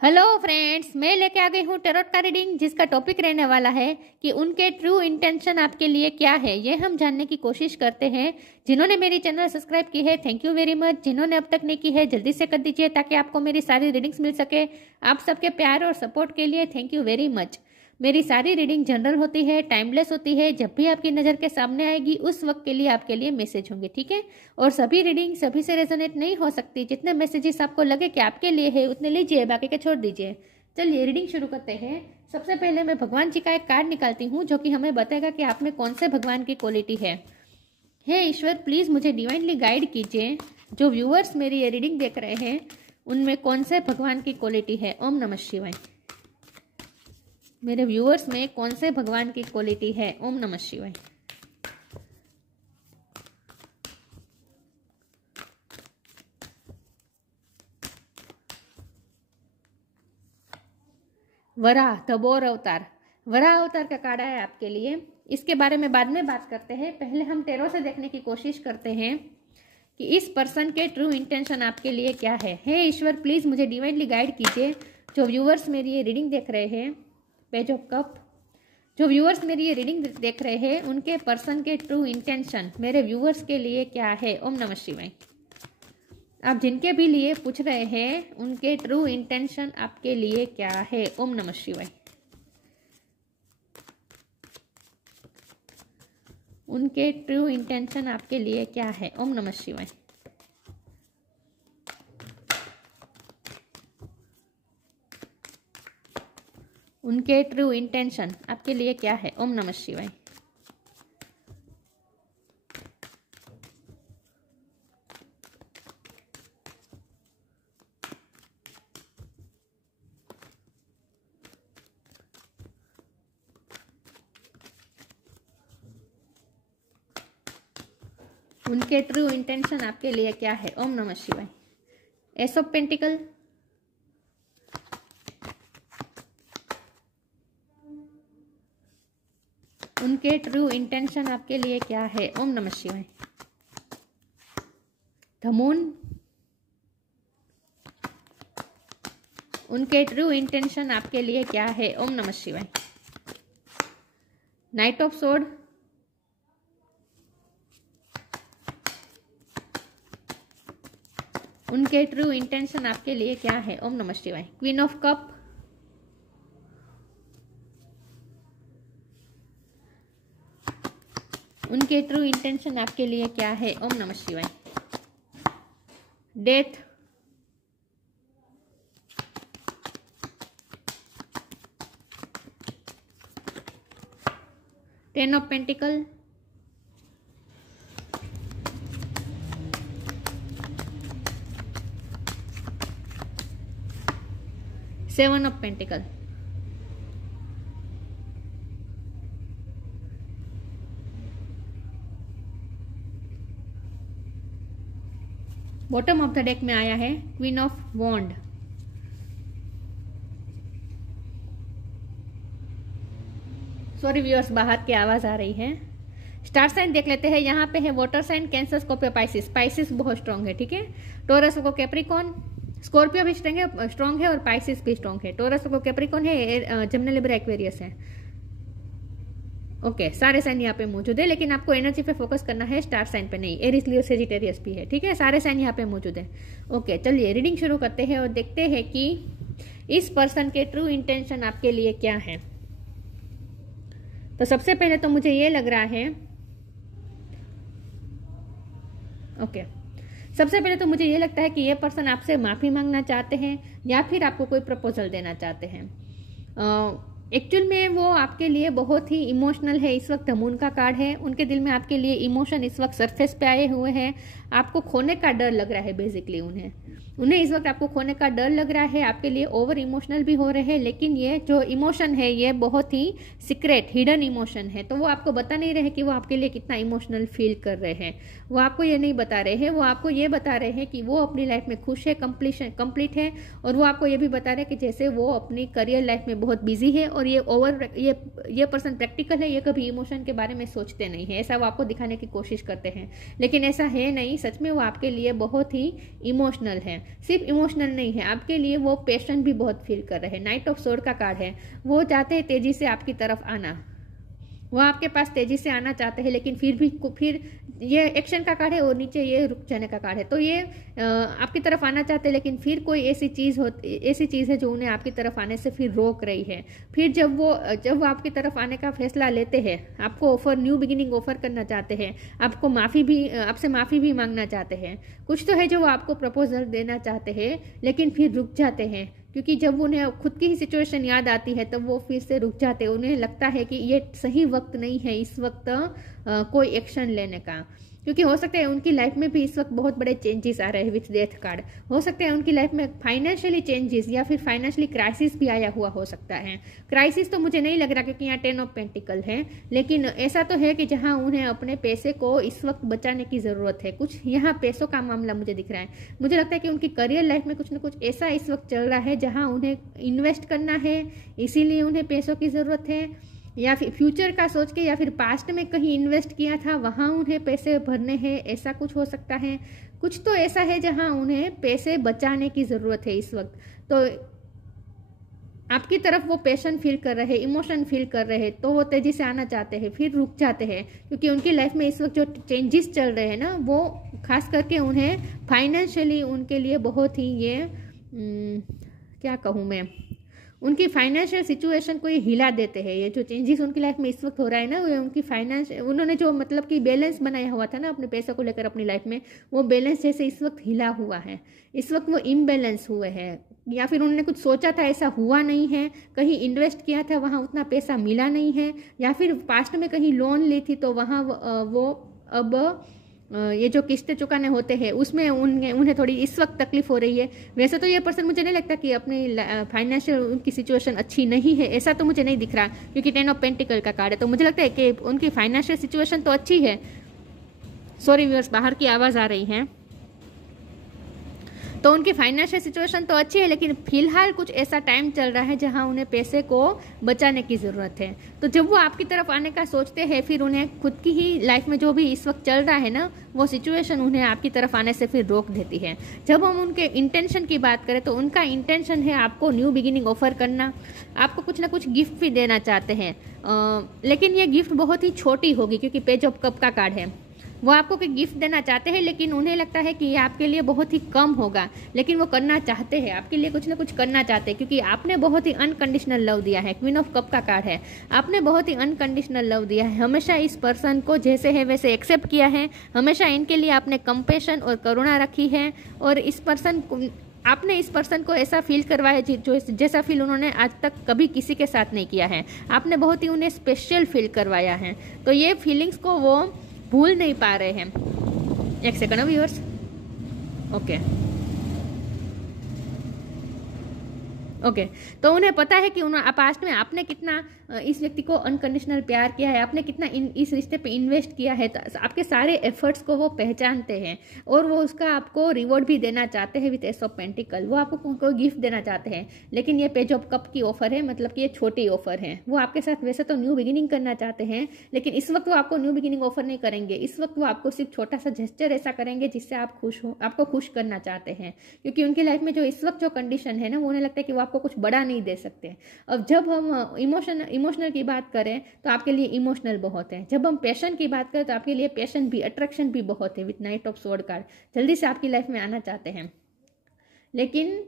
Hello friends, मैं लेके आ गई हूँ टेरोट का रीडिंग, जिसका टॉपिक रहने वाला है कि उनके ट्रू इंटेंशन आपके लिए क्या है। ये हम जानने की कोशिश करते हैं। जिन्होंने मेरी चैनल सब्सक्राइब की है, थैंक यू वेरी मच। जिन्होंने अब तक नहीं की है, जल्दी से कर दीजिए ताकि आपको मेरी सारी रीडिंग्स मिल सके। आप सबके प्यार और सपोर्ट के लिए थैंक यू वेरी मच। मेरी सारी रीडिंग जनरल होती है, टाइमलेस होती है। जब भी आपकी नज़र के सामने आएगी उस वक्त के लिए आपके लिए मैसेज होंगे, ठीक है। और सभी रीडिंग सभी से रेजोनेट नहीं हो सकती। जितने मैसेजेस आपको लगे कि आपके लिए है उतने लीजिए, बाकी के छोड़ दीजिए। चलिए रीडिंग शुरू करते हैं। सबसे पहले मैं भगवान जी का एक कार्ड निकालती हूँ जो कि हमें बताएगा कि आप में कौन से भगवान की क्वालिटी है। हे ईश्वर, प्लीज़ मुझे डिवाइनली गाइड कीजिए। जो व्यूअर्स मेरी ये रीडिंग देख रहे हैं उनमें कौन से भगवान की क्वालिटी है। ओम नमः शिवाय। मेरे व्यूअर्स में कौन से भगवान की क्वालिटी है। ओम नमः शिवाय। वराह, द बोर अवतार। वराह अवतार का कार्ड है आपके लिए। इसके बारे में बाद में बात करते हैं। पहले हम टेरो से देखने की कोशिश करते हैं कि इस पर्सन के ट्रू इंटेंशन आपके लिए क्या है। हे ईश्वर, प्लीज़ मुझे डिवाइनली गाइड कीजिए। जो व्यूअर्स मेरी ये रीडिंग देख रहे हैं, पेज ऑफ कप, जो व्यूअर्स मेरी ये रीडिंग देख रहे हैं उनके पर्सन के ट्रू इंटेंशन मेरे व्यूअर्स के लिए क्या है। ओम नमः शिवाय। आप जिनके भी लिए पूछ रहे हैं उनके ट्रू इंटेंशन आपके लिए क्या है। ओम नमः शिवाय। उनके ट्रू इंटेंशन आपके लिए क्या है। ओम नमः शिवाय। उनके ट्रू इंटेंशन आपके लिए क्या है। ओम नमः शिवाय। उनके ट्रू इंटेंशन आपके लिए क्या है। ओम नमः शिवाय। एस ऑफ पेंटिकल, उनके ट्रू इंटेंशन आपके लिए क्या है। ओम नमः शिवाय। द मून, उनके ट्रू इंटेंशन आपके लिए क्या है। ओम नमः शिवाय। नाइट ऑफ सोर्ड, उनके ट्रू इंटेंशन आपके लिए क्या है। ओम नमः शिवाय। क्वीन ऑफ कप, उनके ट्रू इंटेंशन आपके लिए क्या है। ओम नमः शिवाय। Death, ten of pentacle, seven of pentacle, bottom of the deck में आया है queen of wand. Sorry viewers, बाहर की आवाज आ रही है। स्टार साइन देख लेते हैं। यहाँ पे है water sign, cancer, Scorpio, Pisces. Pisces बहुत स्ट्रांग है, ठीक है। टोरस को कैप्रिकॉन, स्कॉर्पियो भी स्ट्रांग है और पाइसिस भी स्ट्रांग है। टोरस को कैप्रिकॉन है, जमनी लिब्रा एक्वेरियस है। ओके, सारे साइन यहाँ पे मौजूद है, लेकिन आपको एनर्जी पे फोकस करना है, स्टार साइन पे नहीं। एरिस, लियो, सेजिटेरियस भी है, ठीक है। सारे साइन यहाँ पे मौजूद है। ओके, चलिए रीडिंग शुरू करते हैं और देखते हैं कि इस पर्सन के ट्रू इंटेंशन आपके लिए क्या है। तो सबसे पहले तो मुझे ये लग रहा है, ओके, सबसे पहले तो मुझे ये लगता है कि ये पर्सन आपसे माफी मांगना चाहते हैं या फिर आपको कोई प्रपोजल देना चाहते हैं। एक्चुअल में वो आपके लिए बहुत ही इमोशनल है। इस वक्त मून का कार्ड है। उनके दिल में आपके लिए इमोशन इस वक्त सरफेस पे आए हुए हैं। आपको खोने का डर लग रहा है। बेसिकली उन्हें इस वक्त आपको खोने का डर लग रहा है। आपके लिए ओवर इमोशनल भी हो रहे हैं, लेकिन ये जो इमोशन है ये बहुत ही सीक्रेट, हिडन इमोशन है। तो वो आपको बता नहीं रहे कि वो आपके लिए कितना इमोशनल फील कर रहे हैं। वो आपको ये नहीं बता रहे हैं। वो आपको ये बता रहे हैं कि वो अपनी लाइफ में खुश है, कंप्लीट है। और वो आपको ये भी बता रहे हैं कि जैसे वो अपनी करियर लाइफ में बहुत बिजी है और ये पर्सन प्रैक्टिकल है, ये कभी इमोशन के बारे में सोचते नहीं है। ऐसा वो आपको दिखाने की कोशिश करते हैं, लेकिन ऐसा है नहीं। नहीं, सच में वो आपके लिए बहुत ही इमोशनल है। सिर्फ इमोशनल नहीं है, आपके लिए वो पैशन भी बहुत फील कर रहे हैं। नाइट ऑफ सोर्ड का कार्ड है, वो चाहते हैं तेजी से आपकी तरफ आना, वो आपके पास तेजी से आना चाहते हैं, लेकिन फिर ये एक्शन का कार्ड है और नीचे ये रुक जाने का कार्ड है। तो ये आपकी तरफ आना चाहते हैं, लेकिन फिर कोई ऐसी चीज़ है जो उन्हें आपकी तरफ आने से फिर रोक रही है। फिर जब वो आपकी तरफ आने का फैसला लेते हैं, आपको न्यू बिगिनिंग ऑफर करना चाहते हैं, आपसे माफ़ी भी मांगना चाहते हैं, कुछ तो है जो वो आपको प्रपोजल देना चाहते हैं, लेकिन फिर रुक जाते हैं, क्योंकि जब उन्हें खुद की ही सिचुएशन याद आती है तब वो फिर से रुक जाते हैं। उन्हें लगता है कि ये सही वक्त नहीं है इस वक्त कोई एक्शन लेने का, क्योंकि हो सकता है उनकी लाइफ में भी इस वक्त बहुत बड़े चेंजेस आ रहे हैं विथ डेथ कार्ड। हो सकता है उनकी लाइफ में फाइनेंशियली चेंजेस या फिर फाइनेंशियली क्राइसिस भी आया हुआ हो सकता है। क्राइसिस तो मुझे नहीं लग रहा, क्योंकि यहाँ 10 ऑफ पेंटिकल है, लेकिन ऐसा तो है कि जहाँ उन्हें अपने पैसे को इस वक्त बचाने की ज़रूरत है। कुछ यहाँ पैसों का मामला मुझे दिख रहा है। मुझे लगता है कि उनकी करियर लाइफ में कुछ ना कुछ ऐसा इस वक्त चल रहा है जहाँ उन्हें इन्वेस्ट करना है, इसीलिए उन्हें पैसों की ज़रूरत है, या फिर फ्यूचर का सोच के, या फिर पास्ट में कहीं इन्वेस्ट किया था वहाँ उन्हें पैसे भरने हैं, ऐसा कुछ हो सकता है। कुछ तो ऐसा है जहाँ उन्हें पैसे बचाने की ज़रूरत है इस वक्त। तो आपकी तरफ वो पैशन फील कर रहे हैं, इमोशन फील कर रहे हैं, तो वो तेज़ी से आना चाहते हैं, फिर रुक जाते हैं, क्योंकि उनकी लाइफ में इस वक्त जो चेंजेस चल रहे हैं ना, वो खास करके उन्हें फाइनेंशियली उनके लिए बहुत ही ये क्या कहूँ मैं, उनकी फाइनेंशियल सिचुएशन को ये हिला देते हैं। ये जो चेंजेस उनकी लाइफ में इस वक्त हो रहा है ना, वो उनकी फाइनेंस, उन्होंने जो मतलब कि बैलेंस बनाया हुआ था ना अपने पैसों को लेकर अपनी लाइफ में, वो बैलेंस जैसे इस वक्त हिला हुआ है। इस वक्त वो इम्बैलेंस हुए हैं, या फिर उन्होंने कुछ सोचा था ऐसा हुआ नहीं है, कहीं इन्वेस्ट किया था वहाँ उतना पैसा मिला नहीं है, या फिर पास्ट में कहीं लोन ली थी तो वहाँ वो अब ये जो किस्तें चुकाने होते हैं उसमें उन्हें थोड़ी इस वक्त तकलीफ हो रही है। वैसे तो ये पर्सन, मुझे नहीं लगता कि अपनी फाइनेंशियल उनकी सिचुएशन अच्छी नहीं है, ऐसा तो मुझे नहीं दिख रहा, क्योंकि 10 ऑफ पेंटिकल का कार्ड है। तो मुझे लगता है कि उनकी फाइनेंशियल सिचुएशन तो अच्छी है। सॉरी व्यूअर्स, बाहर की आवाज़ आ रही है। तो उनकी फाइनेंशियल सिचुएशन तो अच्छी है, लेकिन फिलहाल कुछ ऐसा टाइम चल रहा है जहां उन्हें पैसे को बचाने की ज़रूरत है। तो जब वो आपकी तरफ आने का सोचते हैं, फिर उन्हें खुद की ही लाइफ में जो भी इस वक्त चल रहा है ना, वो सिचुएशन उन्हें आपकी तरफ आने से फिर रोक देती है। जब हम उनके इंटेंशन की बात करें तो उनका इंटेंशन है आपको न्यू बिगिनिंग ऑफर करना, आपको कुछ ना कुछ गिफ्ट भी देना चाहते हैं, लेकिन ये गिफ्ट बहुत ही छोटी होगी, क्योंकि पेज ऑफ कप का कार्ड है। वो आपको कोई गिफ्ट देना चाहते हैं, लेकिन उन्हें लगता है कि ये आपके लिए बहुत ही कम होगा, लेकिन वो करना चाहते हैं, आपके लिए कुछ ना कुछ करना चाहते हैं, क्योंकि आपने बहुत ही अनकंडीशनल लव दिया है। क्वीन ऑफ कप का कार्ड है, आपने बहुत ही अनकंडीशनल लव दिया है, हमेशा इस पर्सन को जैसे है वैसे एक्सेप्ट किया है, हमेशा इनके लिए आपने कंपैशन और करुणा रखी है, और इस पर्सन को आपने इस पर्सन को ऐसा फील करवाया जो जैसा फील उन्होंने आज तक कभी किसी के साथ नहीं किया है। आपने बहुत ही उन्हें स्पेशल फील करवाया है, तो ये फीलिंग्स को वो भूल नहीं पा रहे हैं। एक सेकंड व्यूअर्स, ओके। तो उन्हें पता है कि पास्ट में आपने कितना इस व्यक्ति को अनकंडीशनल प्यार किया है, आपने कितना इस रिश्ते पे इन्वेस्ट किया है, तो आपके सारे एफर्ट्स को वो पहचानते हैं, और वो उसका आपको रिवॉर्ड भी देना चाहते हैं विद एस ऑफ पेंटिकल। वो आपको कोई गिफ्ट देना चाहते हैं, लेकिन ये पेज ऑफ कप की ऑफर है, मतलब कि ये छोटी ऑफर है। वो आपके साथ वैसे तो न्यू बिगिनिंग करना चाहते हैं, लेकिन इस वक्त वो आपको न्यू बिगिनिंग ऑफर नहीं करेंगे। इस वक्त वो आपको सिर्फ छोटा सा जेस्चर ऐसा करेंगे जिससे आप खुश हो, आपको खुश करना चाहते हैं, क्योंकि उनकी लाइफ में जो इस वक्त जो कंडीशन है ना, वो उन्हें लगता है कि वो आपको कुछ बड़ा नहीं दे सकते। अब जब हम इमोशनल की बात करें तो आपके लिए इमोशनल बहुत है, जब हम पैशन की बात करें तो आपके लिए पैशन भी, अट्रैक्शन भी बहुत है with night of sword card. जल्दी से आपकी लाइफ में आना चाहते हैं, लेकिन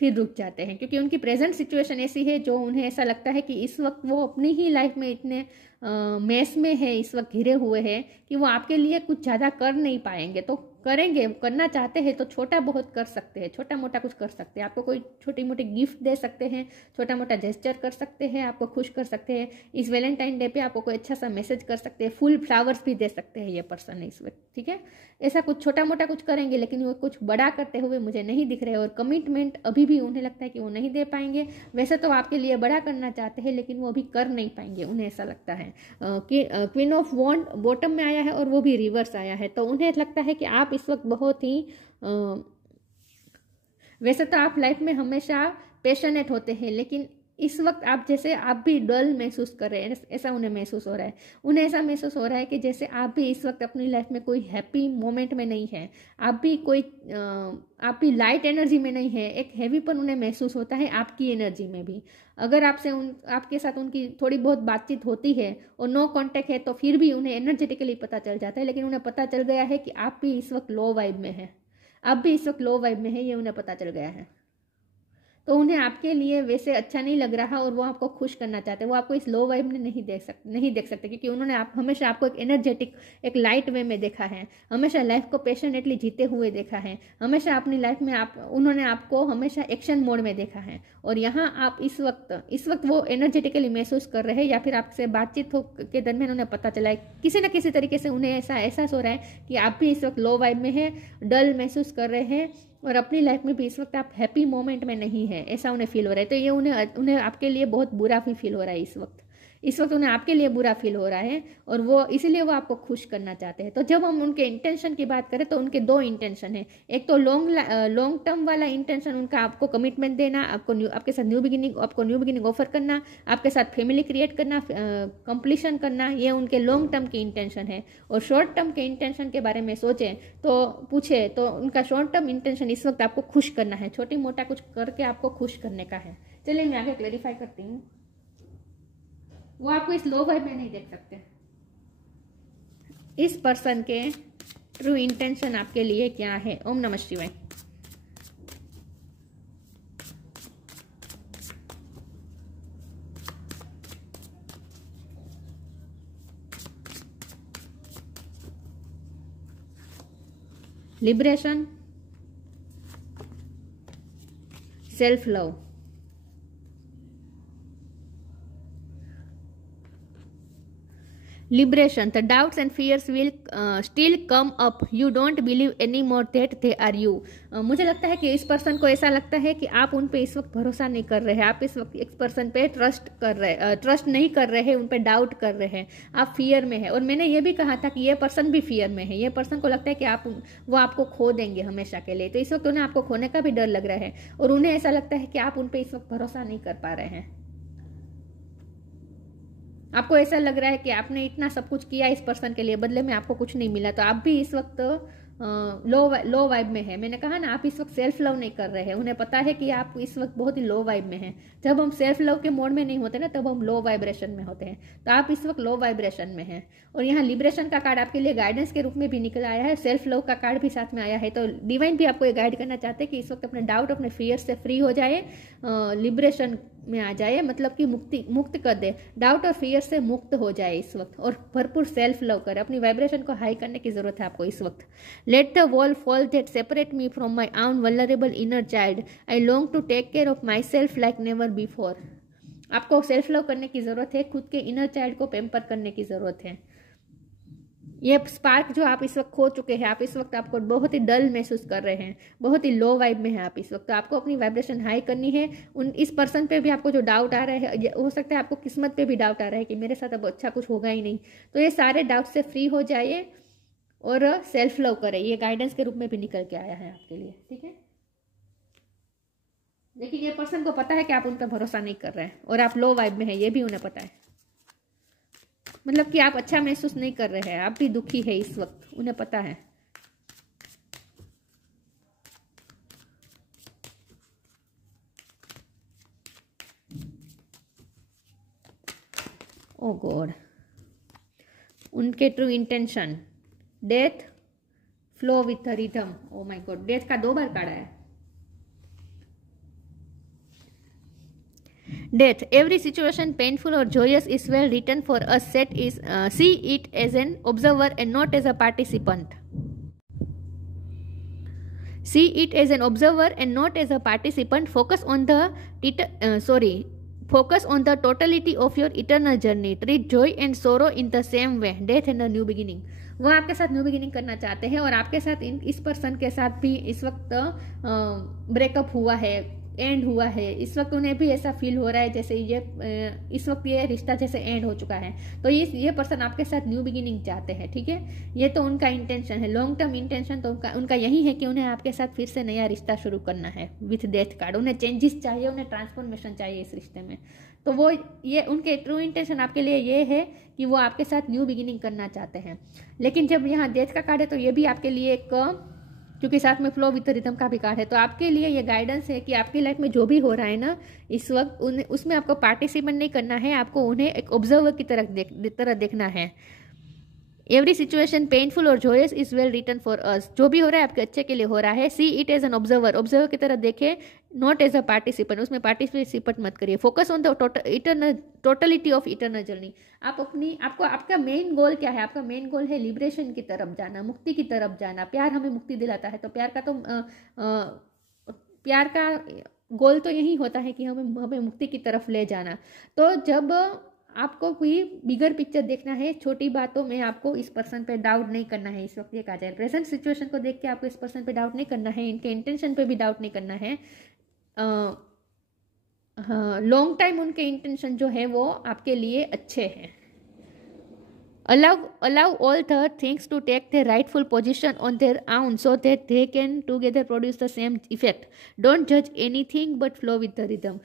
फिर रुक जाते हैं, क्योंकि उनकी प्रेजेंट सिचुएशन ऐसी है जो उन्हें ऐसा लगता है कि इस वक्त वो अपनी ही लाइफ में इतने मैस में है, इस वक्त घिरे हुए हैं कि वो आपके लिए कुछ ज़्यादा कर नहीं पाएंगे। तो करेंगे, करना चाहते हैं तो छोटा बहुत कर सकते हैं, छोटा मोटा कुछ कर सकते हैं, आपको कोई छोटी मोटी गिफ्ट दे सकते हैं, छोटा मोटा जेस्चर कर सकते हैं, आपको खुश कर सकते हैं। इस वैलेंटाइन डे पे आपको कोई अच्छा सा मैसेज कर सकते हैं, फुल फ्लावर्स भी दे सकते हैं ये पर्सन इस वक्त, ठीक है। ऐसा कुछ छोटा मोटा कुछ करेंगे, लेकिन वो कुछ बड़ा करते हुए मुझे नहीं दिख रहे, और कमिटमेंट अभी भी उन्हें लगता है कि वो नहीं दे पाएंगे। वैसे तो आपके लिए बड़ा करना चाहते हैं, लेकिन वो अभी कर नहीं पाएंगे, उन्हें ऐसा लगता है। क्वीन ऑफ वॉन्ड बॉटम में आया है और वो भी रिवर्स आया है, तो उन्हें लगता है कि आप इस वक्त बहुत ही वैसे तो आप लाइफ में हमेशा पैशनेट होते हैं, लेकिन इस वक्त आप जैसे आप भी डल महसूस कर रहे हैं, ऐसा उन्हें महसूस हो रहा है। उन्हें ऐसा महसूस हो रहा है कि जैसे आप भी इस वक्त अपनी लाइफ में कोई हैप्पी मोमेंट में नहीं है, आप भी लाइट एनर्जी में नहीं है। एक हैवीपन उन्हें महसूस होता है आपकी एनर्जी में भी। अगर आपके साथ उनकी थोड़ी बहुत बातचीत होती है और नो कांटेक्ट है तो फिर भी उन्हें एनर्जेटिकली पता चल जाता है, लेकिन उन्हें पता चल गया है कि आप भी इस वक्त लो वाइब में है, आप भी इस वक्त लो वाइब में है, ये उन्हें पता चल गया है। तो उन्हें आपके लिए वैसे अच्छा नहीं लग रहा और वो आपको खुश करना चाहते हैं। वो आपको इस लो वाइब में नहीं देख सकते क्योंकि उन्होंने हमेशा आपको एक एनर्जेटिक, एक लाइट वे में देखा है, हमेशा लाइफ को पैशनेटली जीते हुए देखा है, हमेशा अपनी लाइफ में उन्होंने आपको हमेशा एक्शन मोड में देखा है। और यहाँ आप इस वक्त वो एनर्जेटिकली महसूस कर रहे हैं, या फिर आपसे बातचीत के दरमियान उन्हें पता चला है किसी न किसी तरीके से उन्हें ऐसा एहसास हो रहा है कि आप भी इस वक्त लो वाइब में है, डल महसूस कर रहे हैं और अपनी लाइफ में भी इस वक्त आप हैप्पी मोमेंट में नहीं है, ऐसा उन्हें फील हो रहा है। तो ये उन्हें आपके लिए बहुत बुरा फील हो रहा है इस वक्त उन्हें आपके लिए बुरा फील हो रहा है और वो इसलिए वो आपको खुश करना चाहते हैं। तो जब हम उनके इंटेंशन की बात करें तो उनके दो इंटेंशन है। एक तो लॉन्ग टर्म वाला इंटेंशन उनका आपको कमिटमेंट देना, आपके साथ न्यू बिगिनिंग ऑफर करना, आपके साथ फैमिली क्रिएट करना, कंप्लीशन करना, ये उनके लॉन्ग टर्म की इंटेंशन है। और शॉर्ट टर्म के इंटेंशन के बारे में पूछे तो उनका शॉर्ट टर्म इंटेंशन इस वक्त आपको खुश करना है, छोटी मोटा कुछ करके आपको खुश करने का है। चलिए मैं आगे क्लेरिफाई करती हूँ। वो आपको इस लो वाइब में नहीं देख सकते। इस पर्सन के ट्रू इंटेंशन आपके लिए क्या है? ओम नमः शिवाय। Liberation, self love, liberation. The doubts and fears will still come up. You don't believe anymore that they are you. मुझे लगता है कि इस पर्सन को ऐसा लगता है कि आप उन पे इस वक्त भरोसा नहीं कर रहे हैं, आप इस वक्त एक पर्सन पे ट्रस्ट नहीं कर रहे हैं, उन पे डाउट कर रहे हैं, आप फियर में है। और मैंने ये भी कहा था कि ये पर्सन भी फियर में है। ये पर्सन को लगता है कि वो आपको खो देंगे हमेशा के लिए। तो इस वक्त उन्हें आपको खोने का भी डर लग रहा है और उन्हें ऐसा लगता है कि आप उन पे इस वक्त भरोसा नहीं कर पा रहे हैं। आपको ऐसा लग रहा है कि आपने इतना सब कुछ किया इस पर्सन के लिए, बदले में आपको कुछ नहीं मिला। तो आप भी इस वक्त लो वाइब में है। मैंने कहा ना, आप इस वक्त सेल्फ लव नहीं कर रहे हैं। उन्हें पता है कि आप इस वक्त बहुत ही लो वाइब में हैं। जब हम सेल्फ लव के मोड में नहीं होते ना, तब हम लो वाइब्रेशन में होते हैं। तो आप इस वक्त लो वाइब्रेशन में हैं। और यहाँ लिबरेशन का कार्ड आपके लिए गाइडेंस के रूप में भी निकल आया है, सेल्फ लव का कार्ड भी साथ में आया है। तो डिवाइन भी आपको ये गाइड करना चाहते हैं कि इस वक्त अपने डाउट, अपने फियर से फ्री हो जाए, लिबरेशन में आ जाए, मतलब कि मुक्त कर दे, डाउट और फियर से मुक्त हो जाए इस वक्त, और भरपूर सेल्फ लव करे। अपनी वाइब्रेशन को हाई करने की जरूरत है आपको इस वक्त। Let the wall fall that separate me from my own vulnerable inner child, I long to take care of my self like never before. आपको सेल्फ लव करने की जरूरत है, खुद के इनर चाइल्ड को पेम्पर करने की जरूरत है। ये स्पार्क जो आप इस वक्त खो चुके हैं, आप इस वक्त आपको बहुत ही डल महसूस कर रहे हैं, बहुत ही लो वाइब में है आप इस वक्त। तो आपको अपनी वाइब्रेशन हाई करनी है। इस पर्सन पे भी आपको जो डाउट आ रहा है, हो सकता है आपको किस्मत पे भी डाउट आ रहा है कि मेरे साथ अब अच्छा कुछ होगा ही नहीं। तो ये सारे डाउट से फ्री हो जाइए और सेल्फ लव करें। ये गाइडेंस के रूप में भी निकल के आया है आपके लिए, ठीक है। लेकिन ये पर्सन को पता है कि आप उन पर भरोसा नहीं कर रहे हैं और आप लो वाइब में है, ये भी उन्हें पता है। मतलब कि आप अच्छा महसूस नहीं कर रहे हैं, आप भी दुखी है इस वक्त, उन्हें पता है। ओ गॉड, उनके true intention, death, flow with rhythm. Oh my God, death का 2 बार काढ़ा है। Death. Every situation, painful or joyous, is well written for us. See it as an observer and not as a participant. See it as an observer and not as a participant. Focus on the totality of your eternal journey. Treat joy and sorrow in the same way. Death and a new beginning. वो आपके साथ new beginning करना चाहते हैं और आपके साथ इस पर्सन के साथ भी इस वक्त ब्रेकअप हुआ है, एंड हुआ है, इस वक्त उन्हें भी ऐसा फील हो रहा है जैसे ये इस वक्त ये रिश्ता जैसे एंड हो चुका है। तो ये पर्सन आपके साथ न्यू बिगिनिंग चाहते हैं, ठीक है। ये तो उनका इंटेंशन है, लॉन्ग टर्म इंटेंशन तो उनका यही है कि उन्हें आपके साथ फिर से नया रिश्ता शुरू करना है विथ डेथ कार्ड। उन्हें चेंजेस चाहिए, उन्हें ट्रांसफॉर्मेशन चाहिए इस रिश्ते में। तो वो ये उनके ट्रू इंटेंशन आपके लिए ये है कि वो आपके साथ न्यू बिगिनिंग करना चाहते हैं। लेकिन जब यहाँ डेथ का कार्ड है तो ये भी आपके लिए एक, क्योंकि साथ में फ्लो विद रिदम का भी कार्ड है, तो आपके लिए ये गाइडेंस है कि आपकी लाइफ में जो भी हो रहा है ना इस वक्त उसमें आपको पार्टिसिपेट नहीं करना है, आपको उन्हें एक ऑब्जर्वर की तरह देखना है। एवरी सिचुएशन पेनफुल और joyous is well written for us. जो भी हो रहा है आपके अच्छे के लिए हो रहा है। See it as an observer की तरह देखे, नॉट एज अ पार्टिसिपेंट। उसमें पार्टिसिपेट मत करिए। Focus on the totality of eternal journey. आपका मेन गोल क्या है? आपका मेन गोल है लिबरेशन की तरफ जाना, मुक्ति की तरफ जाना। प्यार हमें मुक्ति दिलाता है, तो प्यार का गोल तो यही होता है कि हमें मुक्ति की तरफ ले जाना। तो जब आपको कोई बिगर पिक्चर देखना है, छोटी बातों में आपको इस पर्सन पे डाउट नहीं करना है। इस वक्त ये कहा जाए प्रेजेंट सिचुएशन को देख के आपको इस पर्सन पे डाउट नहीं करना है, इनके इंटेंशन पे भी डाउट नहीं करना है। हाँ, लॉन्ग टाइम उनके इंटेंशन जो है वो आपके लिए अच्छे हैं। Allow all the things to take their rightful position on their own so that they can together produce the same effect. Don't judge anything but flow with the rhythm.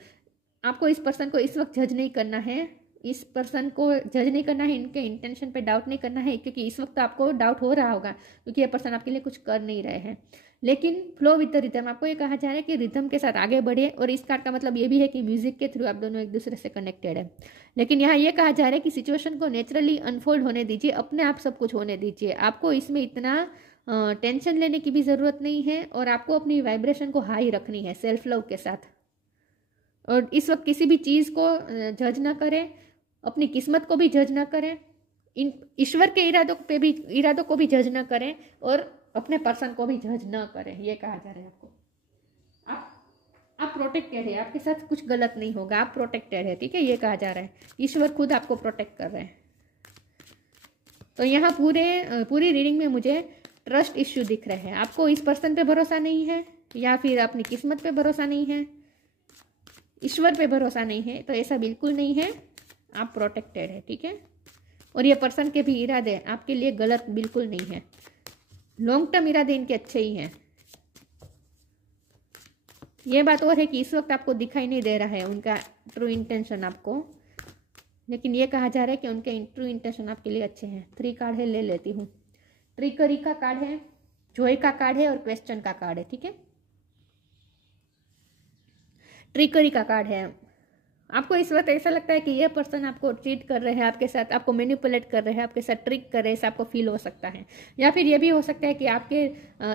आपको इस पर्सन को इस वक्त जज नहीं करना है, इस पर्सन को जज नहीं करना है, इनके इंटेंशन पे डाउट नहीं करना है, क्योंकि इस वक्त आपको डाउट हो रहा होगा क्योंकि ये पर्सन आपके लिए कुछ कर नहीं रहे हैं। लेकिन फ्लो विद द रिदम, आपको ये कहा जा रहा है कि रिदम के साथ आगे बढ़े। और इस कार्ड का मतलब ये भी है कि म्यूजिक के थ्रू आप दोनों एक दूसरे से कनेक्टेड है। लेकिन यहाँ ये कहा जा रहा है कि सिचुएशन को नेचुरली अनफोल्ड होने दीजिए, अपने आप सब कुछ होने दीजिए। आपको इसमें इतना टेंशन लेने की भी ज़रूरत नहीं है और आपको अपनी वाइब्रेशन को हाई रखनी है सेल्फ लव के साथ। और इस वक्त किसी भी चीज़ को जज ना करें, अपनी किस्मत को भी जज ना करें, ईश्वर के इरादों को भी जज ना करें और अपने पर्सन को भी जज ना करें। ये कहा जा रहा है आपको। आप प्रोटेक्टेड है, आपके साथ कुछ गलत नहीं होगा, आप प्रोटेक्टेड है, ठीक है। ये कहा जा रहा है ईश्वर खुद आपको प्रोटेक्ट कर रहे हैं। तो यहाँ पूरी रीडिंग में मुझे ट्रस्ट इश्यू दिख रहे हैं। आपको इस पर्सन पे भरोसा नहीं है या फिर अपनी किस्मत पे भरोसा नहीं है, ईश्वर पे भरोसा नहीं है, तो ऐसा बिल्कुल नहीं है। आप प्रोटेक्टेड है, ठीक है। और ये पर्सन के भी इरादे आपके लिए गलत बिल्कुल नहीं है। लॉन्ग टर्म इरादे इनके अच्छे ही हैं। ये बात और है कि इस वक्त आपको दिखाई नहीं दे रहा है उनका ट्रू इंटेंशन आपको, लेकिन ये कहा जा रहा है कि उनके ट्रू इंटेंशन आपके लिए अच्छे हैं। 3 कार्ड है, ले लेती हूँ। ट्रिकरी का कार्ड है, जॉय का कार्ड है और क्वेश्चन का कार्ड है, ठीक है। ट्रिकरी का कार्ड है। आपको इस वक्त ऐसा लगता है कि ये पर्सन आपको चीट कर रहे हैं, आपके साथ आपको मैनिपुलेट कर रहे हैं, आपके साथ ट्रिक कर रहे हैं, ऐसा आपको फील हो सकता है। या फिर ये भी हो सकता है कि आपके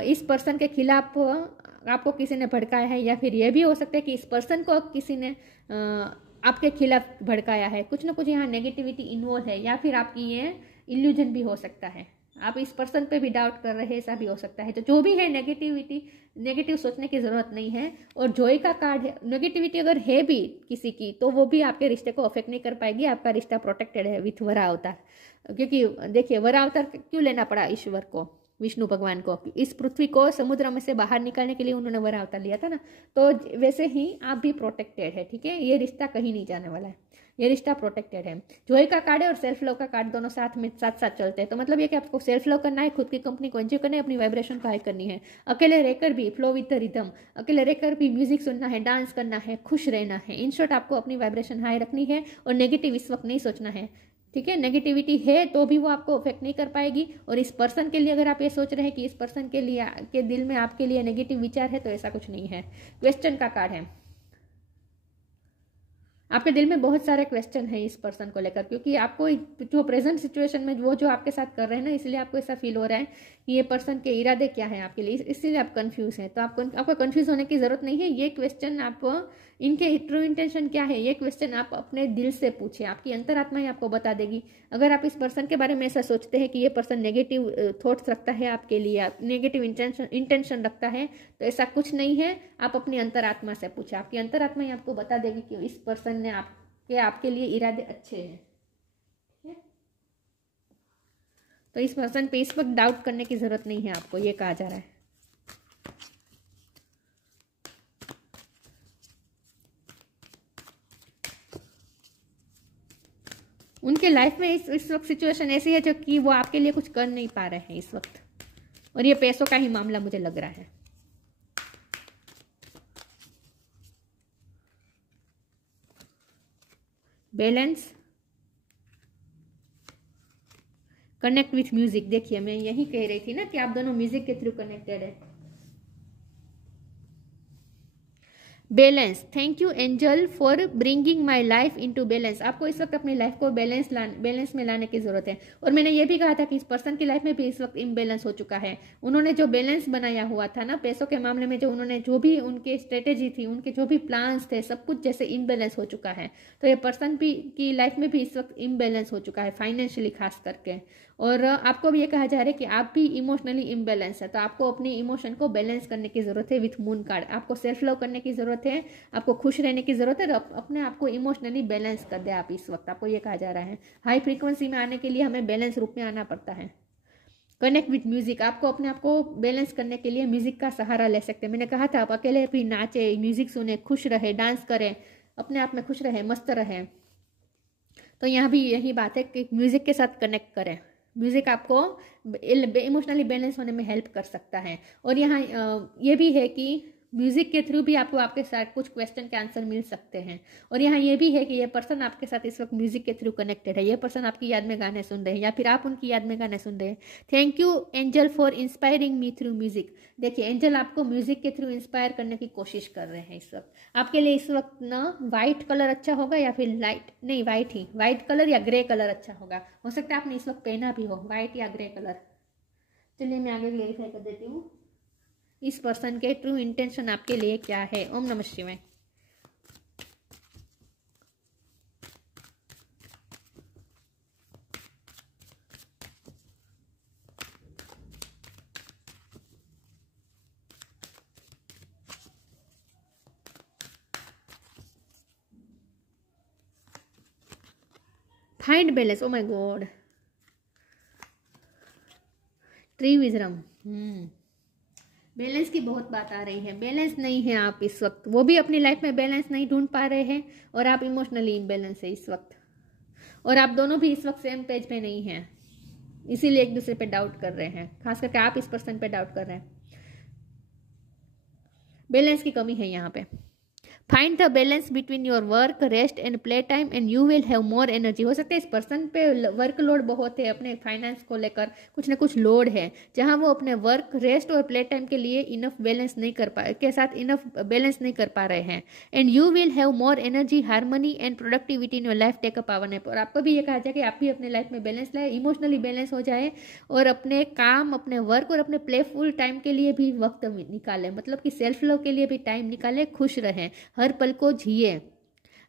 इस पर्सन के खिलाफ आपको किसी ने भड़काया है, या फिर ये भी हो सकता है कि इस पर्सन को किसी ने आपके खिलाफ भड़काया है। कुछ ना कुछ यहाँ नेगेटिविटी इन्वॉल्व है, या फिर आपकी ये इल्यूजन भी हो सकता है। आप इस पर्सन पे भी डाउट कर रहे हैं, ऐसा भी हो सकता है। तो जो भी है नेगेटिव सोचने की जरूरत नहीं है। और जॉय का कार्ड है, नेगेटिविटी अगर है भी किसी की तो वो भी आपके रिश्ते को अफेक्ट नहीं कर पाएगी। आपका रिश्ता प्रोटेक्टेड है विथ वरा अवतार। क्योंकि देखिए वरा अवतार क्यों लेना पड़ा ईश्वर को, विष्णु भगवान को? इस पृथ्वी को समुद्र में से बाहर निकालने के लिए उन्होंने वरा अवतार लिया था ना। तो वैसे ही आप भी प्रोटेक्टेड है, ठीक है। ये रिश्ता कहीं नहीं जाने वाला है, ये रिश्ता प्रोटेक्टेड है। जॉय का कार्ड है और सेल्फ लव का कार्ड, दोनों साथ चलते हैं। तो मतलब ये कि आपको सेल्फ लव करना है, खुद की कंपनी को एंजॉय करना है, अपनी वाइब्रेशन को हाई करनी है। अकेले रहकर भी फ्लो विद द रिदम, अकेले रहकर भी म्यूजिक सुनना है, डांस करना है, खुश रहना है। इन शॉर्ट आपको अपनी वाइब्रेशन हाई रखनी है और नेगेटिव इस वक्त नहीं सोचना है, ठीक है। नेगेटिविटी है तो भी वो आपको अफेक्ट नहीं कर पाएगी। और इस पर्सन के लिए अगर आप ये सोच रहे हैं कि इस पर्सन के लिए के दिल में आपके लिए नेगेटिव विचार है, तो ऐसा कुछ नहीं है। क्वेश्चन का कार्ड है। आपके दिल में बहुत सारे क्वेश्चन हैं इस पर्सन को लेकर, क्योंकि आपको जो प्रेजेंट सिचुएशन में वो जो आपके साथ कर रहे हैं ना, इसलिए आपको ऐसा फील हो रहा है कि ये पर्सन के इरादे क्या हैं आपके लिए, इसलिए आप कंफ्यूज हैं। तो आपको कंफ्यूज होने की जरूरत नहीं है। ये क्वेश्चन आप इनके ट्रू इंटेंशन क्या है, ये क्वेश्चन आप अपने दिल से पूछे, आपकी अंतरात्मा ही आपको बता देगी। अगर आप इस पर्सन के बारे में ऐसा सोचते हैं कि ये पर्सन नेगेटिव थॉट्स रखता है आपके लिए, नेगेटिव इंटेंशन रखता है, तो ऐसा कुछ नहीं है। आप अपनी अंतरात्मा से पूछे, आपकी अंतरात्मा ही आपको बता देगी कि इस पर्सन ने आपके लिए इरादे अच्छे हैं, ठीक है। तो इस पर्सन पे इस वक्त डाउट करने की जरूरत नहीं है आपको, ये कहा जा रहा है। उनके लाइफ में इस वक्त सिचुएशन ऐसी है जो कि वो आपके लिए कुछ कर नहीं पा रहे हैं इस वक्त, और ये पैसों का ही मामला मुझे लग रहा है। Balance, connect with music. देखिए मैं यही कह रही थी ना कि आप दोनों म्यूजिक के थ्रू कनेक्टेड है। Balance, thank you angel for bringing my life into balance. आपको इस वक्त अपनी लाइफ को बैलेंस में लाने की जरूरत है। और मैंने ये भी कहा था कि इस पर्सन की लाइफ में भी इस वक्त इम्बैलेंस हो चुका है। उन्होंने जो बैलेंस बनाया हुआ था ना पैसों के मामले में, जो उन्होंने जो भी उनकी स्ट्रेटेजी थी, उनके जो भी प्लान्स थे, सब कुछ जैसे इम्बैलेंस हो चुका है। तो ये पर्सन भी की लाइफ में भी इस वक्त इम्बैलेंस हो चुका है, फाइनेंशियली खास करके। और आपको भी ये कहा जा रहा है कि आप भी इमोशनली इम्बैलेंस है, तो आपको अपनी इमोशन को बैलेंस करने की जरूरत है विथ मून कार्ड। आपको सेल्फ लव करने की जरूरत है, आपको खुश रहने की जरूरत है, अपने आप को इमोशनली बैलेंस कर दे आप इस वक्त। आपको ये कहा जा रहा है हाई फ्रीक्वेंसी में आने के लिए हमें बैलेंस रूप में आना पड़ता है। कनेक्ट विथ म्यूजिक, आपको अपने आप को बैलेंस करने के लिए म्यूजिक का सहारा ले सकते हैं। मैंने कहा था आप अकेले भी नाचे, म्यूजिक सुने, खुश रहे, डांस करें, अपने आप में खुश रहे, मस्त रहे। तो यहाँ भी यही बात है कि म्यूजिक के साथ कनेक्ट करें। म्यूजिक आपको इमोशनली बैलेंस होने में हेल्प कर सकता है। और यहाँ ये भी है कि म्यूजिक के थ्रू भी आपको आपके साथ कुछ क्वेश्चन के आंसर मिल सकते हैं। और यहाँ ये भी है कि ये पर्सन आपके साथ इस वक्त म्यूजिक के थ्रू कनेक्टेड है। ये पर्सन आपकी याद में गाने सुन रहे हैं या फिर आप उनकी याद में गाने सुन रहे हैं। Thank you angel for inspiring me through music. देखिए एंजल आपको म्यूजिक के थ्रू इंस्पायर करने की कोशिश कर रहे हैं इस वक्त। आपके लिए इस वक्त ना वाइट कलर अच्छा होगा या फिर लाइट, नहीं वाइट ही, वाइट कलर या ग्रे कलर अच्छा होगा। हो सकता है आपने इस वक्त पहना भी हो वाइट या ग्रे कलर। चलिए मैं आगे क्लेरिफाई कर देती हूँ इस पर्सन के ट्रू इंटेंशन आपके लिए क्या है। ओम नमः शिवाय। Find balance, oh my God, tree wisdom. Balance की बहुत बात आ रही है। बैलेंस नहीं है आप इस वक्त, वो भी अपनी लाइफ में बैलेंस नहीं ढूंढ पा रहे हैं, और आप इमोशनली इम्बैलेंस है इस वक्त। और आप दोनों भी इस वक्त सेम पेज पे नहीं हैं, इसीलिए एक दूसरे पे डाउट कर रहे हैं। खास करके आप इस पर्सन पे डाउट कर रहे हैं। बैलेंस की कमी है यहाँ पे। Find the balance between your work, rest and play time and you will have more energy. हो सकता है इस पर्सन पे वर्कलोड बहुत है, अपने फाइनेंस को लेकर कुछ ना कुछ लोड है, जहां वो अपने वर्क, रेस्ट और प्ले टाइम के लिए इनफ बैलेंस नहीं कर पा के साथ इनफ बैलेंस नहीं कर पा रहे हैं। And you will have more energy, harmony and productivity in your life. Take a power nap. और आपको भी ये कहा जाए कि आप भी अपने लाइफ में बैलेंस लाए, इमोशनली बैलेंस हो जाए, और अपने काम, अपने वर्क और अपने प्लेफुल टाइम के लिए भी वक्त निकाले, मतलब कि सेल्फ लव के लिए भी टाइम निकाले, खुश रहें, हर पल को जिए,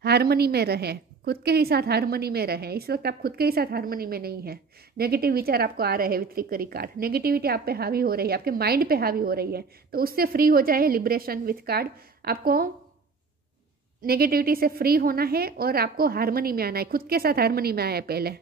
हार्मनी में रहे, खुद के ही साथ हार्मनी में रहे। इस वक्त आप खुद के ही साथ हार्मनी में नहीं है। नेगेटिव विचार आपको आ रहे हैं विथ ट्रिकरी कार्ड। नेगेटिविटी आप पे हावी हो रही है, आपके माइंड पे हावी हो रही है, तो उससे फ्री हो जाए। लिबरेशन विथ कार्ड, आपको नेगेटिविटी से फ्री होना है और आपको हार्मनी में आना है, खुद के साथ हार्मनी में आया है पहले।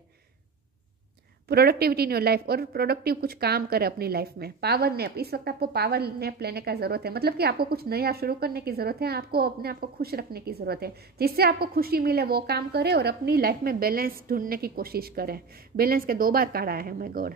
प्रोडक्टिविटी इन योर लाइफ, और प्रोडक्टिव कुछ काम करे अपनी लाइफ में। पावर नैप, इस वक्त आपको पावर नैप लेने का जरूरत है, मतलब कि आपको कुछ नया शुरू करने की जरूरत है। आपको अपने आप को खुश रखने की जरूरत है, जिससे आपको खुशी मिले वो काम करे, और अपनी लाइफ में बैलेंस ढूंढने की कोशिश करें। बैलेंस के 2 बार कार्ड आया है, माय गॉड,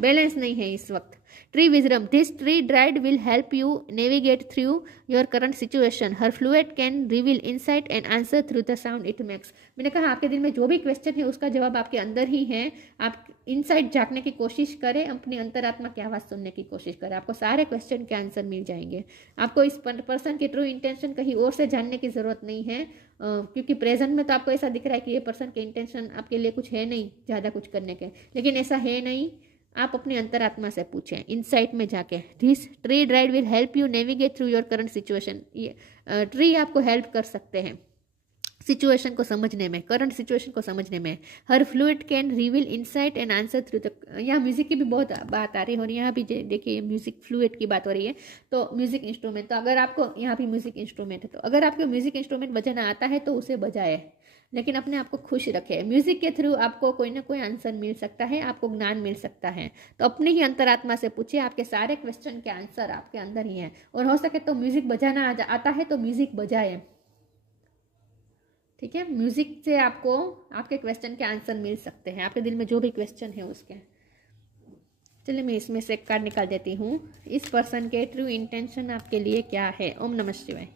बैलेंस नहीं है इस वक्त। Tree wisdom, this tree dried will help you navigate through your current situation. Her fluid can reveal insight and answer through the sound it makes. मैंने कहा आपके दिल में जो भी क्वेश्चन है उसका जवाब आपके अंदर ही है। आप इनसाइट झांकने की कोशिश करें, अपनी अंतरात्मा की आवाज़ सुनने की कोशिश करें, आपको सारे क्वेश्चन के आंसर मिल जाएंगे। आपको इस पर्सन की ट्रू इंटेंशन कहीं और से जानने की जरूरत नहीं है, क्योंकि प्रेजेंट में तो आपको ऐसा दिख रहा है कि ये पर्सन के इंटेंशन आपके लिए कुछ है नहीं ज़्यादा कुछ करने के, लेकिन ऐसा है नहीं। आप अपनी अंतरात्मा से पूछें, इनसाइट में जाके। This tree dried will help you navigate through your current situation. ये ट्री आपको हेल्प कर सकते हैं सिचुएशन को समझने में, करंट सिचुएशन को समझने में। हर fluid can reveal insight and answer through the. यहाँ म्यूजिक की भी बहुत बात आ रही है, और यहाँ भी देखिए म्यूजिक फ्लूइड की बात हो रही है। तो म्यूजिक इंस्ट्रूमेंट, तो अगर आपको यहाँ भी म्यूजिक इंस्ट्रूमेंट है, तो अगर आपको म्यूजिक इंस्ट्रूमेंट बजाना आता है तो उसे बजाए, लेकिन अपने आप को खुश रखे। म्यूजिक के थ्रू आपको कोई ना कोई आंसर मिल सकता है, आपको ज्ञान मिल सकता है। तो अपनी ही अंतरात्मा से पूछिए, आपके सारे क्वेश्चन के आंसर आपके अंदर ही हैं। और हो सके तो म्यूजिक बजाना आता है तो म्यूजिक बजाए, ठीक है, म्यूजिक से आपको आपके क्वेश्चन के आंसर मिल सकते हैं, आपके दिल में जो भी क्वेश्चन है उसके। चलिए मैं इसमें से एक कार्ड निकाल देती हूँ। इस पर्सन के ट्रू इंटेंशन आपके लिए क्या है? ओम नमः शिवाय।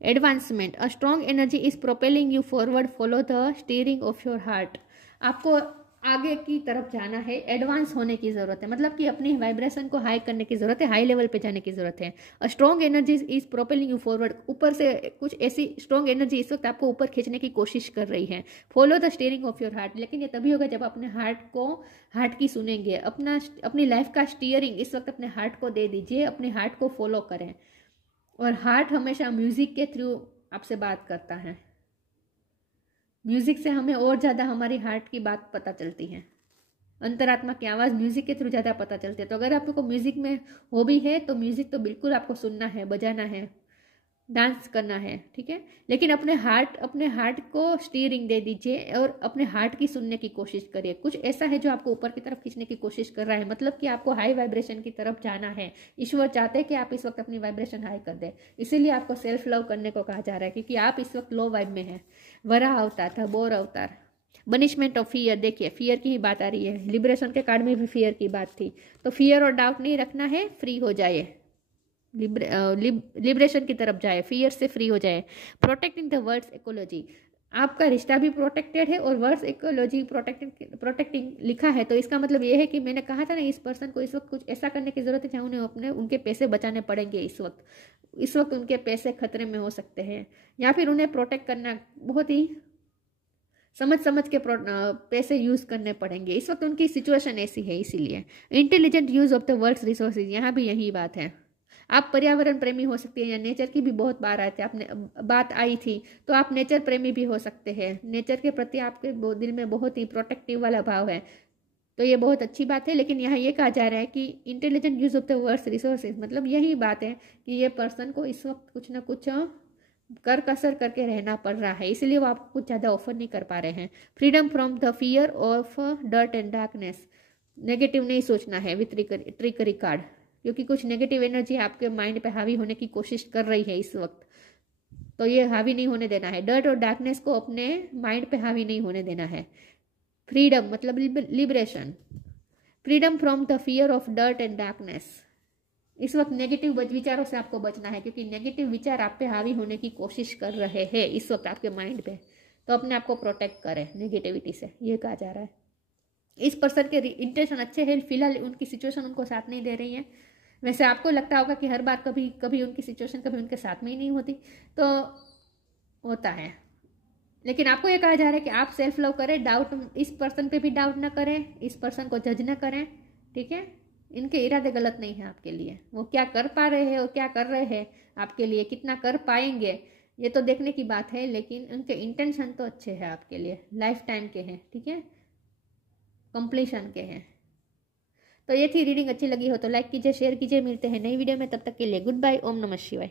Advancement, a strong energy is propelling you forward, follow the steering of your heart. आपको आगे की तरफ जाना है, एडवांस होने की जरूरत है, मतलब कि अपनी वाइब्रेशन को हाई करने की जरूरत है, हाई लेवल पे जाने की जरूरत है। A strong energy is propelling you forward, ऊपर से कुछ ऐसी स्ट्रॉन्ग एनर्जी इस वक्त आपको ऊपर खींचने की कोशिश कर रही है। Follow the steering of your heart, लेकिन ये तभी होगा जब अपने हार्ट की सुनेंगे। अपनी लाइफ का स्टीयरिंग इस वक्त अपने हार्ट को दे दीजिए, अपने हार्ट को फॉलो करें। और हार्ट हमेशा म्यूजिक के थ्रू आपसे बात करता है। म्यूजिक से हमें और ज़्यादा हमारी हार्ट की बात पता चलती है, अंतरात्मा की आवाज़ म्यूजिक के थ्रू ज़्यादा पता चलती है। तो अगर आपको म्यूजिक में हॉबी है तो म्यूजिक तो बिल्कुल आपको सुनना है, बजाना है, डांस करना है, ठीक है। लेकिन अपने हार्ट को स्टीयरिंग दे दीजिए और अपने हार्ट की सुनने की कोशिश करिए। कुछ ऐसा है जो आपको ऊपर की तरफ खींचने की कोशिश कर रहा है, मतलब कि आपको हाई वाइब्रेशन की तरफ जाना है। ईश्वर चाहते हैं कि आप इस वक्त अपनी वाइब्रेशन हाई कर दें, इसीलिए आपको सेल्फ लव करने को कहा जा रहा है, क्योंकि आप इस वक्त लो वाइब में हैं। वराह अवतार था, बोर अवतार, बनिशमेंट ऑफ फियर। देखिए फियर की ही बात आ रही है, लिबरेशन के कार्ड में भी फियर की बात थी। तो फियर और डाउट नहीं रखना है, फ्री हो जाए, लिबरेशन की तरफ जाए, फियर से फ्री हो जाए। प्रोटेक्टिंग द वर्ड्स इकोलॉजी, आपका रिश्ता भी प्रोटेक्टेड है और वर्ड्स इकोलॉजी प्रोटेक्टिंग लिखा है। तो इसका मतलब ये है कि मैंने कहा था ना, इस पर्सन को इस वक्त कुछ ऐसा करने की जरूरत है जहाँ उन्हें उनके पैसे बचाने पड़ेंगे। इस वक्त उनके पैसे खतरे में हो सकते हैं, या फिर उन्हें प्रोटेक्ट करना बहुत ही समझ के पैसे यूज करने पड़ेंगे। इस वक्त उनकी सिचुएशन ऐसी है, इसीलिए intelligent use of the world's resources, यहाँ भी यही बात है। आप पर्यावरण प्रेमी हो सकते हैं, या नेचर की भी बहुत बार आए थे, आपने बात आई थी, तो आप नेचर प्रेमी भी हो सकते हैं। नेचर के प्रति आपके दिल में बहुत ही प्रोटेक्टिव वाला भाव है, तो ये बहुत अच्छी बात है। लेकिन यहाँ ये कहा जा रहा है कि intelligent use of the words resources, मतलब यही बात है कि ये पर्सन को इस वक्त कुछ ना कुछ कर कसर करके रहना पड़ रहा है, इसलिए वो आपको कुछ ज़्यादा ऑफर नहीं कर पा रहे हैं। Freedom from the fear of dirt and darkness, negative नहीं सोचना है विथ ट्रिकरी कार्ड, क्योंकि कुछ नेगेटिव एनर्जी आपके माइंड पे हावी होने की कोशिश कर रही है इस वक्त, तो ये हावी नहीं होने देना है। डर्ट और डार्कनेस को अपने माइंड पे हावी नहीं होने देना है। फ्रीडम मतलब liberation, freedom from the fear of dirt and darkness. इस वक्त नेगेटिव विचारों से आपको बचना है, क्योंकि नेगेटिव विचार आप पे हावी होने की कोशिश कर रहे हैं इस वक्त आपके माइंड पे, तो अपने आप को प्रोटेक्ट करें नेगेटिविटी से, ये कहा जा रहा है। इस पर्सन के इंटेंशन अच्छे हैं, फिलहाल उनकी सिचुएशन उनको साथ नहीं दे रही है। वैसे आपको लगता होगा कि हर बार कभी उनकी सिचुएशन कभी उनके साथ में ही नहीं होती, तो होता है। लेकिन आपको ये कहा जा रहा है कि आप सेल्फ लव करें, डाउट इस पर्सन पे भी डाउट ना करें, इस पर्सन को जज ना करें, ठीक है। इनके इरादे गलत नहीं है आपके लिए, वो क्या कर पा रहे हैं और क्या कर रहे हैं आपके लिए, कितना कर पाएंगे ये तो देखने की बात है, लेकिन उनके इंटेंशन तो अच्छे हैं आपके लिए, लाइफ टाइम के हैं, ठीक है, कंप्लीशन के हैं। तो ये थी रीडिंग, अच्छी लगी हो तो लाइक कीजिए, शेयर कीजिए। मिलते हैं नई वीडियो में, तब तक के लिए गुड बाय, ओम नमः शिवाय।